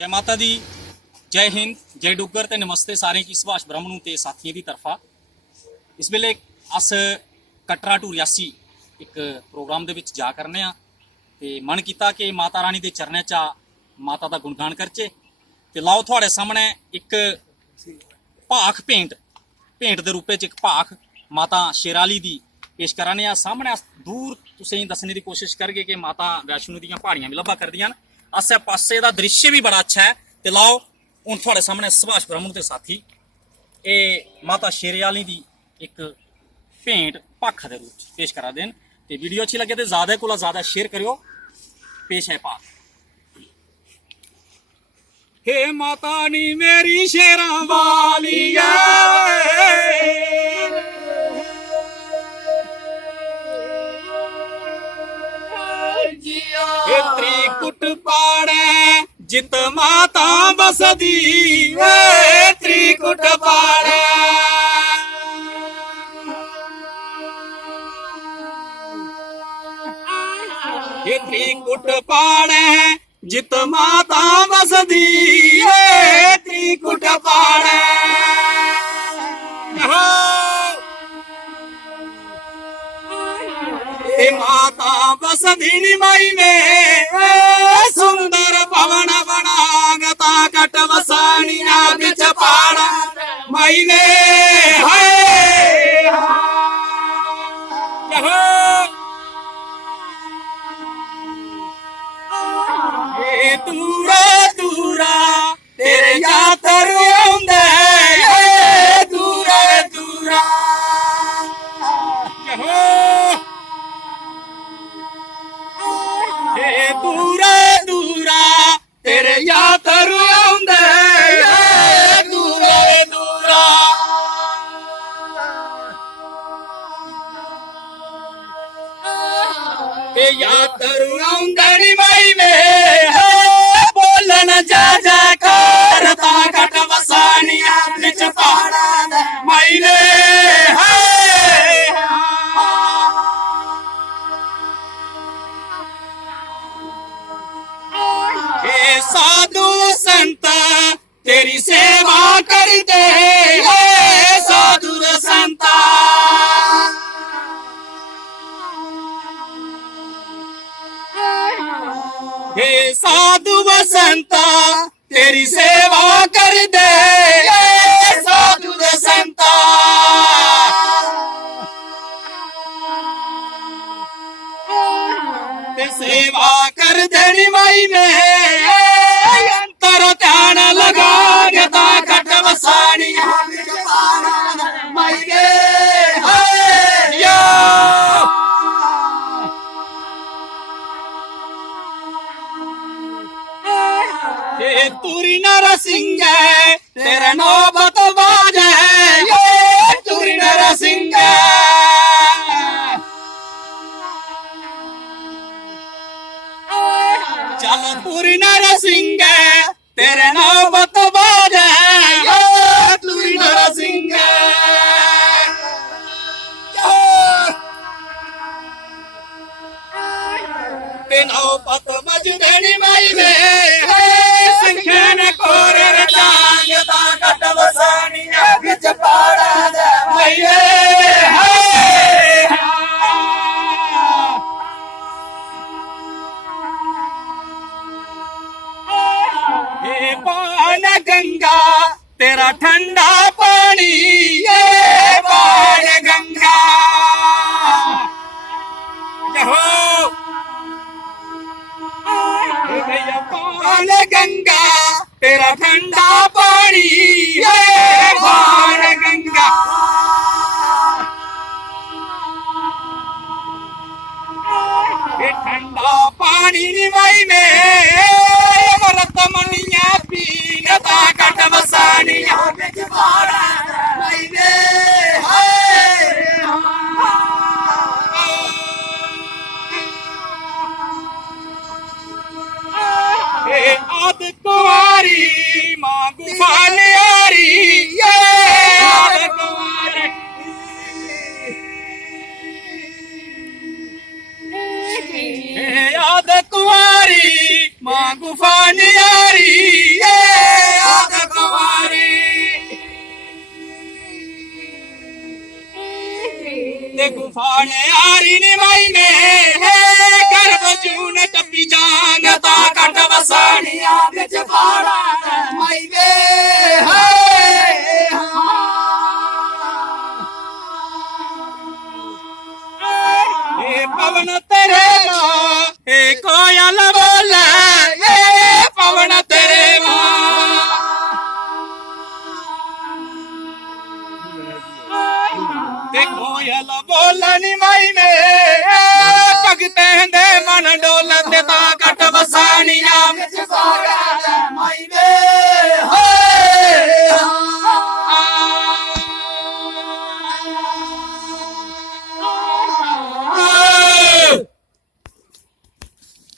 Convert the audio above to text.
जय माता दी, जय हिंद, जय डुगर ते नमस्ते सारे की सुभाष ब्रह्मणु ते साथियों की तरफा। इस वेले अस कटरा टू रियासी एक प्रोग्राम दे विच जा करने आ ते मन किया कि माता रानी के चरणों च माता का गुणगान करचे ते लाओ थोड़े सामने एक भाख भेंट के रूप में एक भाख माता शेराली की पेश कराने आ। सामने दूर तुसें दसने की कोशिश करगे कि माता वैष्णो दी पहाड़ियां भी लब्भा करदियां। आसे पासे का दृश्य भी बड़ा अच्छा है। तो लाओ हूँ थोड़े सामने सुभाष ब्रह्मणु के साथी ये माता शेराली की एक भेंट भाख के रूप पेश करा देन। तो वीडियो अच्छी लगे तो ज़्यादा को ज़्यादा शेयर करियो। पेश है भाख। हे माता नी मेरी शेरा वालिया, त्रिकुट पाड़े जित माता बसदी, त्रिकुट पाड़े त्रिकुट पाड़े जित माता बसदी, त्रिकुट पाड़े माता बसदी माई में सुंदर पवन बनागता कट बसानिया बिच पाड़ा माई ने दूरा दूरा तेरे यातर आंदे, दूरा दूरा दूरा दूरा तेरे यातर आंदे, दूरा दूरा यातर आंदे माई में बोलन जा जा करता कट बसानिया बिच पहाड़ा माई ने साधु संत तेरी सेवा करते हैं, साधु संता हे साधु संता तेरी सेवा करते हैं, साधु संता सेवा कर देनी माई में अंतर ध्यान लगा गता कट बसानिया माई के तुरी नर सिंह तेरा नौबत बाज है, तुरी नर सिंह चल तुरी नर सिंह तेरे नौबत बाज है, तुरी नर सिंह ते नौबत मजदेनी माई में संख्यान कोर रटांग ता कट बसानिया बिच पाड़ा माई पान गंगा तेरा ठंडा पानी, ये पान गंगा पान गंगा तेरा ठंडा पानी, ये पान गंगा ये ठंडा पानी निवाई में व्रत मनिया पीनता कट बसानिया बिच पाड़ा माई ने आद कुंवारी मां गुफालियारी, आद कुंवारी आद कुंवारी ਮਾਂ ਗੁਫਾ ਨਿਆਰੀ ਏ ਆਦ ਕੁਵਾਰੀ ਤੇ ਗੁਫਾ ਨਿਆਰੀ ਨੀ ਮਾਈ ਨੇ ਗਰਭ ਜੂਨ ਟੱਪੀ ਜਾਨ ਤਾਂ ਕੱਟ ਵਸਾਣੀਆਂ ਵਿੱਚ ਪਾੜਾ